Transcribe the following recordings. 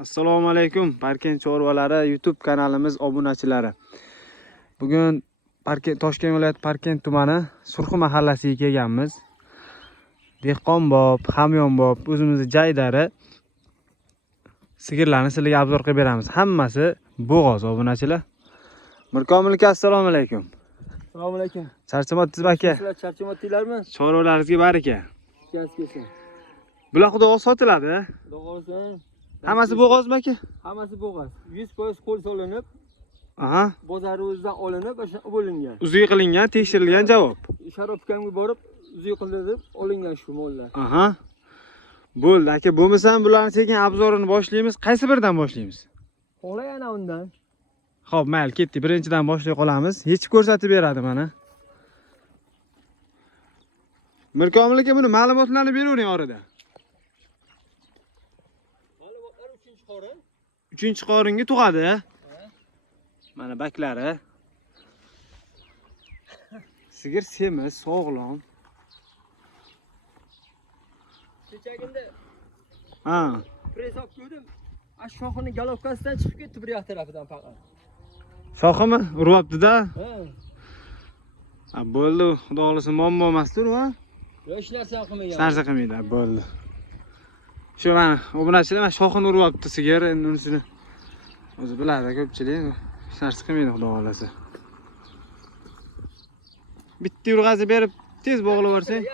Assalomu alaykum Parkent chorvalari YouTube kanalimiz obunachilari. Bugun Toshkent viloyati Parkent tumani Surxi mahallasiga kelganmiz. Dehqonbob, hamyonbob, o'zimizni jaydari sigirlarni sizlarga obzor qilib beramiz. Hammasi bo'g'oz obunachilar. Mirkomil aka, assalomu alaykum. Assalomu alaykum. Charchamoqsiz aka? Sizlar charchamoqdilarmi? Chorvalaringizga baraka. Kelsin. Bular xudo sotiladi. Bo'g'ozdan. Hammasi bo'g'ozmi aka? Hammasi bo'g'oz. 100% qo'l solinib, Aha. bozor o'zidan olinib, o'sha bo'lingan. Uzuy qilingan, tekshirilgan javob. Sharobkamga borib, uzuy qildirib olingan shu mollar. Aha. Bo'ldi aka, bo'lmasam bularni sekin obzorini boshlaymiz. Qaysi biridan boshlaymiz? Qo'la yana undan. Xo'p, mayli, ketdi. Birinchidan boshlay qolamiz. Yechib ko'rsatib beradi mana. Mirkomil aka, buni ma'lumotlarni beravering orada. Ma'lumotlar 3-qorin. 3-qoringa tug'adi. Mana baklari. Sigir semiz, sog'lom. Kechaganda Ha. press olib ko'rdim. Shoxini galovkasidan chiqib ketdi bir yoq tarafidan faqat. Shoximi uryapti-da. Ha. Ha, bo'ldi. Xudo xolasa muammo emasdir, va? Hech narsa qilmagan. Narsa qilmaydi, bo'ldi. Shu mana obunachilar mana shoxini uryapti sigir, endi unisini o'zi biladi ko'pchilik. Hech narsa qilmaydi xudo xolasa. Bitta yurg'azib berib tez bog'lab yuborsang,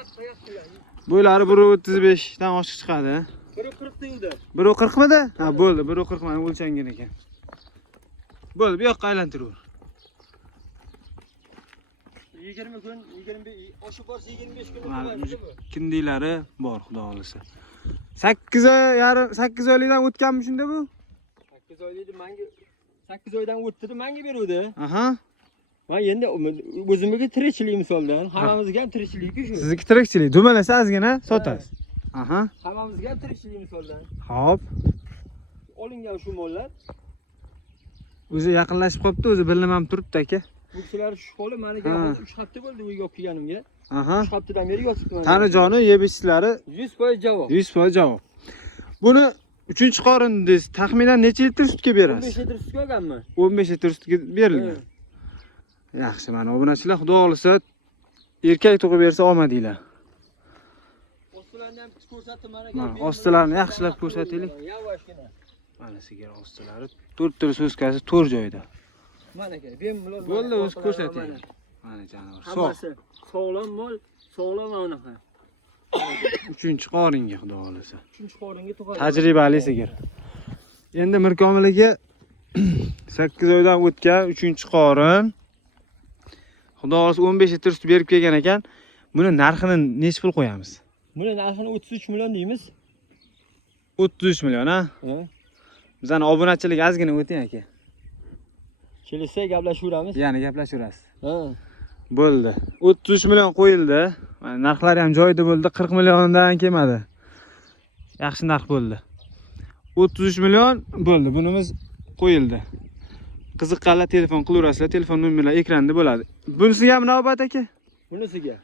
bo'ylari 1.35 dan oshiq chiqadi. 1.40 deydi. 1.40 midi? Ha, bo'ldi, 1.40 mana o'lchangan ekan. Bo'ldi, bu yoqqa aylantiravur. 20 kun, 25 oshib borsa 25 kun Mana o'tadi. kindilari bor xudo xolasa. 8 oylikdan o'tganmi shunda bu? 8 oylikda menga 8 oydan o'tdi, menga beruvdi. Aha. Men endi o'zimga tirikchilik misoldan, hammamizga ham tirikchilik-ku shu. Sizniki tirikchilik, dumalasa ozgina sotasiz. Aha. Hammamizga ham tirikchilik misoldan. Xo'p. Olingan shu mollar. O'zi yaqinlashib qopti, o'zi bilinib ham turibdi aka. Bu kishilar shu holi meniga hozir 3 hafta bo'ldi uyga olib kelganimga. Aha. 3 haftadan beri yotibman. Tanijoni yeb-ichishlari 100% javob. 100% javob. Buni 3-qorindiz taxminan necha litr sutga berasiz? 15 litr sut olganman. 15 litr sutga berilgan. Yaxshi, mana obunachilar, xudo xolasa erkak tug'ib bersa olmadinglar. Ostilarni ham ko'rsatib Mana ostilarni yaxshilab ko'rsataylik. Yavaşgina. Mana sigir ostilari 4 ta so'skasi 4 joyda. Mana aka, bemalol. Bo'ldi, o'zi ko'rsataylik. Mana janob. Hammasi sog'lom mol, sog'lom anaqa. 3-qoringa xudo xolasa. 3-qoringa tug'adi. Tajribali sigir. Endi Mirkomiliga 8 oydan o'tgan 3-qorin. Xudo xolasa 15 litr sut berib kelgan ekan. Buni narxini necha pul qo'yamiz? Buni narxini 33 million deymiz. 33 million, ha? Bizani obunachilik ozgina o'ting aka. Kelsa gaplashaveramiz. Yana gaplashaverasiz. Ha. Bo'ldi. 33 million qo'yildi. Mana narxlari ham joyida bo'ldi. 40 milliondan kelmadi. Yaxshi narx bo'ldi. 33 million bo'ldi. Bunimiz qo'yildi. Qiziqqanlar telefon qilaverasizlar. Telefon nomerlari ekranda bo'ladi. Bunisiga ham navbat aka? Bunisiga.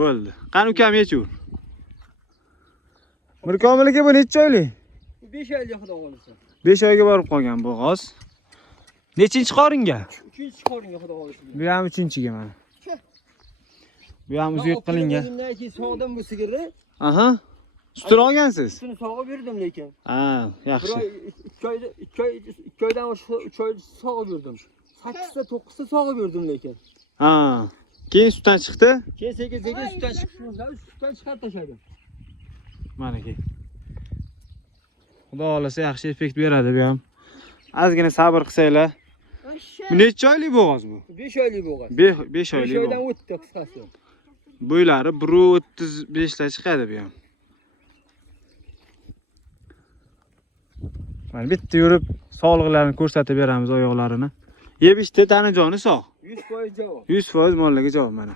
Bo'ldi. Qani ukam yechur. Mirkomiliga bu necha oylik? 5 oylik xudo xolasa. 5 oyga borib qolgan bo'g'oz. Nechinchi qoringa? 3-qoringa xudo xolasa. Bu ham 3-ga mana. Bu ham uzuk qilingan. Bundan keyin sog'dim bu sigirni. Aha. Sutini olgansiz? Sutini sog'ib berdim lekin. Ha, yaxshi. 2 oydan 3 oy sog'ib berdim. 8 ta 9 ta sog'ib berdim lekin. Ha. Keyin sutdan chiqdi. Keyin sekin sutdan chiqishimizdan sutdan chiqarib tashladim. Mana ke. Xudo xolasa yaxshi effekt beradi bu ham. Ozgina sabr qilsanglar. Bu necha oylik bo'g'oz bu? 5 oylik bo'g'oz. 5 oylik. 5 oydan o'tdi qisqasi. Bo'ylari 1.35 ta chiqadi bu ham. Mana bitta yurib sog'liqlarini ko'rsatib beramiz oyoqlarini. Yeb ichdi, tanijoni sog'. 100% javob. 100% mollaga javob mana.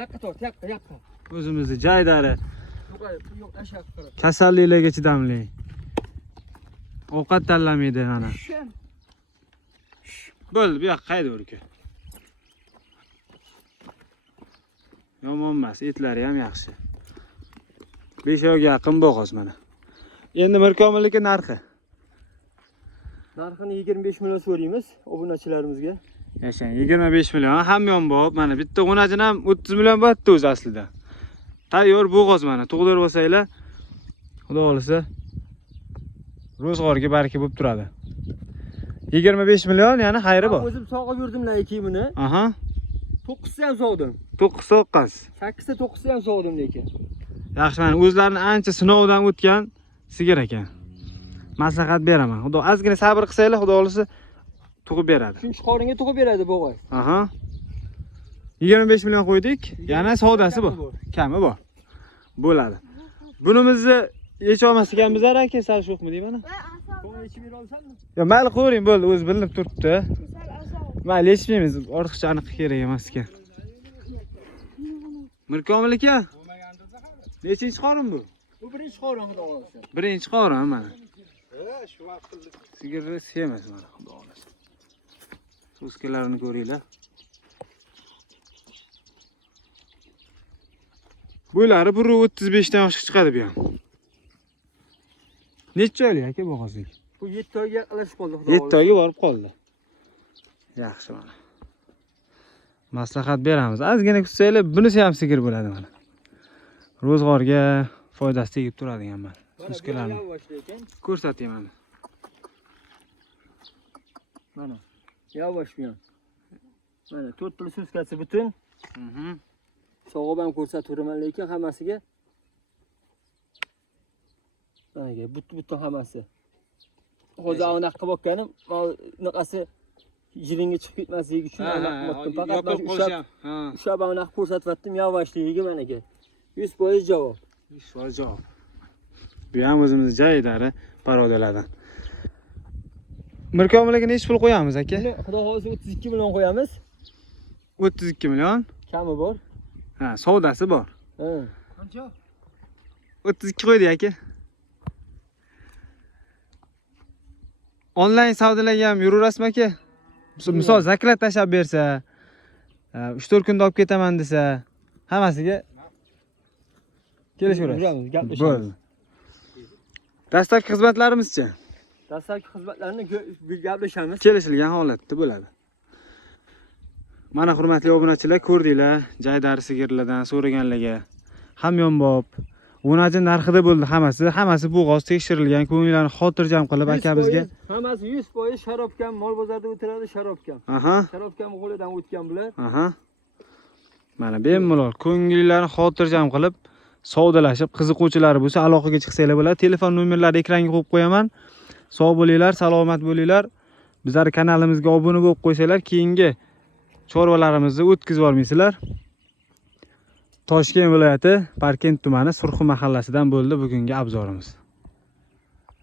Yaqqa tort, yaqqa. O'zimizni jaydari. Yo'q, ashaq qilib. Kasalliklarga chidamli. Ovqat tanlamaydi mana. Bo'ldi, bu yoqqa qayda o'rka. Yomon emas, etlari ham yaxshi. 5 oyga yaqin bo'g'oz mana. Endi Mirkomilniki narxi. Narxini 25 million so'raymiz obunachilarimizga. Yashang 25 million hamyonbop. Mana bitta o'najin ham 30 million bo'pti o'zi aslida. Tayyor bo'g'oz mana. Tug'dirib olsanglar, xudo xolisa ro'zg'orga baraka bo'lib turadi. 25 million, ya'ni xayri bor. O'zim sog'ib yurdimlar kiyimini. Aha. 9 ta ham sog'dim. 9 soqqas. 8 ta 9 ta ham sog'dim lekin. Yaxshi, mana o'zlarini ancha sinovdan o'tgan sigir ekan. Maslahat beraman. Xudo ozgina sabr qilsanglar, xudo xolisa tug'ib beradi. Shuncha qoringa tug'ib beradi bo'g'oz. Aha. 25 million qo'ydik. Yana savdosi bor. Kami bor. Bo'ladi. Bunimizni hech olmas ekanmizlar aka, sal sho'qmi deyman. To'g'ri ichib bera olsammi? Yo, mayli qo'ying, bo'ldi, o'zi bilinib turibdi. Mayli, eshitmaymiz, ortiqcha aniq kerak emas ekan. Mirkomil aka. Nechinchi qorin bu? Bu birinchi qorin xudo xolisa. Birinchi qorin mana. Shu vaqtda sigirni sevmas mana, xudo xolisa. So'skalarini ko'ringlar. Buylari 1.35 dan oshiq chiqadi bu ham. Necha oylik aka bo'g'ozlik? Bu 7 oyga yaqinlashib qoldi xudo 7 oyga borib qoldi. Yaxshi mana. Maslahat beramiz. Ozgina kutsanglar, bunisi ham sigir bo'ladi mana. Ro'zg'orga foydasi tegib turadigan mana. So'skalarni ko'rsatayım mana. Mana. Yavaş bu ham. Mana 4 pul so'skasi butun. Sog'ib ham ko'rsataveraman, lekin hammasiga mana butun hammasi. Hozir anaqa qilib olganim, bunaqasi jiringga chiqib ketmasligi uchun anaqa qildim. Faqat men ushlab anaqa ko'rsatvatdim yavaşligiga mana aka. 100% javob. 100% javob. Bu ham o'zimiz joydari parodalardan. Mirkomilga necha pul qo'yamiz aka? Xudo xolisa 32 million qo'yamiz. 32 million. Kami bor. Ha, savdosi bor. Ha. Qancha? 32 qo'ydik aka. Onlayn savdolarga ham yuraverasizmi aka? Misol zakat tashab bersa, 3-4 kunda olib ketaman desa, hammasiga kelishaverasiz. Gaplashamiz. Dastlabki xizmatlarimizchi? Dastlabki xizmatlarni gaplashamiz. Kelishilgan holatda bo'ladi. Mana hurmatli obunachilar, ko'rdinglar, jaydari sigirlardan so'raganlarga hamyonbop. O'naji narxida bo'ldi hammasi bo'g'oz tekshirilgan, ko'ngillarni xotirjam qilib akamizga. Hammasi 100% sharobkam, mol bozorda o'tiradi sharobkam. Aha. Sharobkam qo'lidan o'tgan bular. Aha. Mana bemalol ko'ngillarni xotirjam qilib savdolashib, qiziquvchilari bo'lsa aloqaga chiqsanglar bo'ladi. Telefon nomerlarini ekranga qo'yib qo'yaman. Sog' bo'linglar, salomat bo'linglar. Bizlar kanalimizga obuna bo'lib qo'ysanglar, keyingi chorvalarimizni o'tkazib olmaysizlar. Toshkent viloyati Parkent tumani Surxon mahallasidan bo'ldi bugungi obzorimiz.